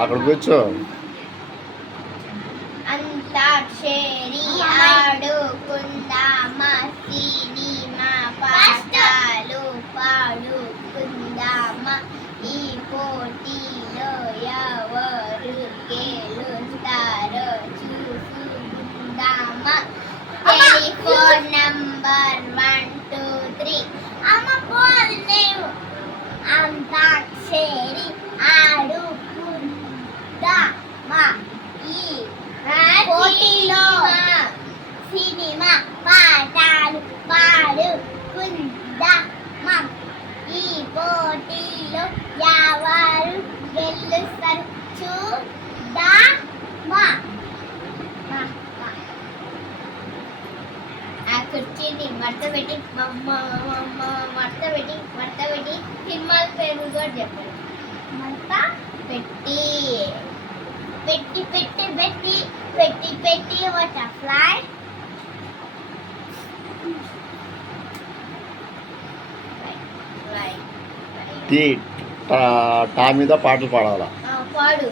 అక్కడ కూర్చో. అంతాక్షరి ఆడుకుందామా, సినిమా పాటలు పాడుకుందామా, ఈ పోటీలో ఎవరు గెలుస్తారో చూసుకుందామా. టెలిఫోన్ నంబర్ 1 2 3 అమ్మ పోలేవు. అంతాక్షరి ఆడుకుందామా, ఈ పోటీలో సినిమా పాటలు పాడుకుందామా, ఈ పోటీలో ఎవరు గెలుస్తారు చూద్దామా. ఆ కుర్చీని మడత పెట్టి సినిమాల పేరు కూడా చెప్పారు. మడత పెట్టి పెట్టి పెట్టి పెట్టి పెట్టి పెట్టి బటర్ఫ్లై. టా మీద పాటలు పాడాలా. పాడు.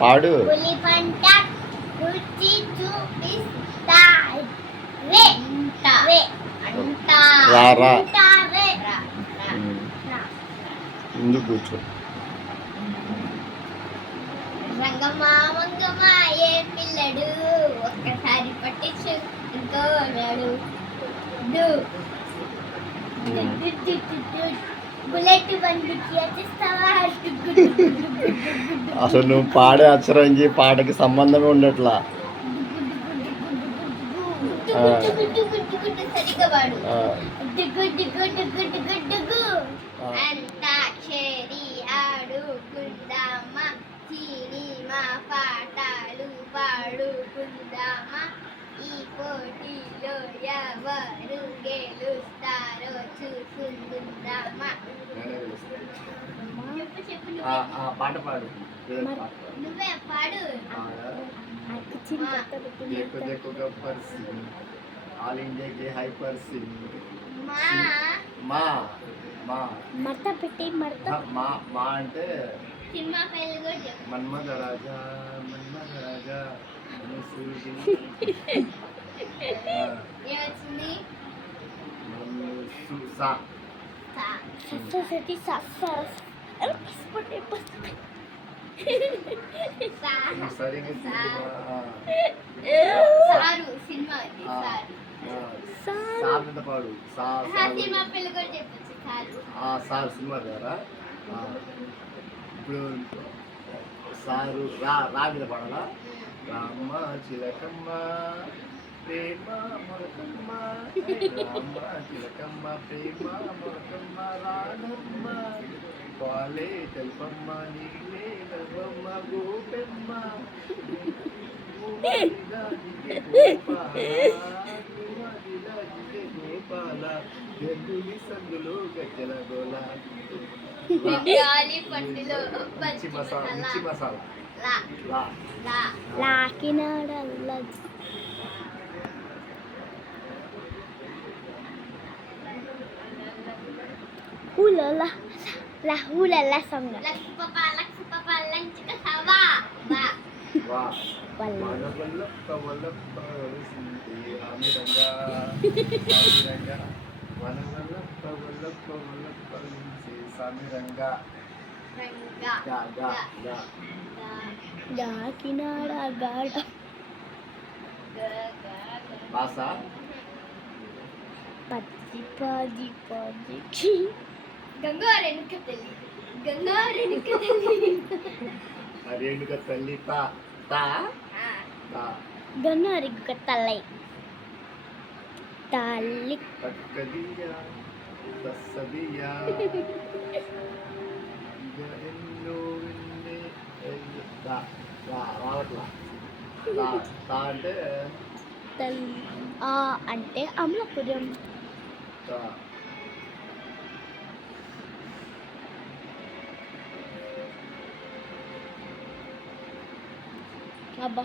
పాడు. పంట రుచి చూపిస్తా. ముందు కూర్చో. రంగమా మంగమా ఏ పిల్లడు, ఒక్కసారి పట్టించు ఇంకోడు. బుల్లెట్ బండికి వచ్చేస్తావా. అసలు నువ్వు పాడే అక్షరంకి పాటకి సంబంధమే ఉండట్లా. సరిగ్గా పాడు. అంతాక్షరి ఆడుకుందామా, సినిమా పాటలు పాడుకుందామా, ఈ పోటీలో ఎవరు గెలుస్తారో చూసుకుందామా. చెప్పు పాట పాడు. నువ్వే పాడు. ఆల్ ఇండియా కే హైపర్ సింగ్. మడత పెట్టి మా అంటే సినిమా పేరు కూడా చెప్పు. మన్మథ రాజా ఏమొచ్చింది? సారు సినిమా పాడు. సినిమా పేరు కూడా చెప్పచ్చు. సారు సినిమా ద్వారా ఇప్పుడు సారు రా మీద పాడాలా. రామ్మ చిలకమ్మ ప్రేమ మొలకమ్మ, రామ్మ చిలకమ్మ ప్రేమ మొలకమ్మ, రానమ్మ పాలే తెల్పమ్మ, నీలే నవ్వమ్మ గోపెమ్మ, గోపాల గంగులి సందులో గజ్జల గోల. మిర్చి masala. Hula song. Laksi papa lanci ke sawah. Bahasa pagi Ganggarenuka tali. Arenuka tali ta. Ganggarenuka tali. Talik. Takadiya. Tasadiya. Jainno inni. Ta ante. Ante Amlapuram. అబ్బా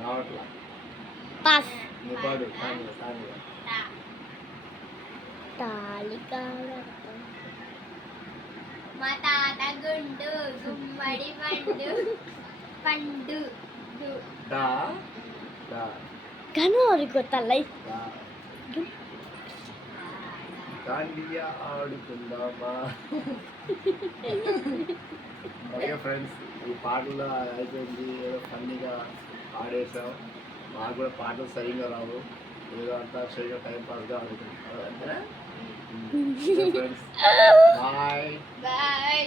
రావట్లా పాస్ నువ్వు పాడు సాంగ్ సాంగ్ మా తాత గుండు గుమ్మడి పండు పండు డా డా కను కొత్తలై డా దాండియా ఆడుకుందామా. ఓకే ఫ్రెండ్స్, ఈ పాటలు అయిపోయింది, ఏదో ఫన్నీగా ఆడేసాం. మాకు కూడా పాటలు సరిగ్గా రావు, ఏదో అంతా సరిగ్గా టైం పాస్గా ఆడుకుంటాం అంతేనా. Friends bye. బాయ్.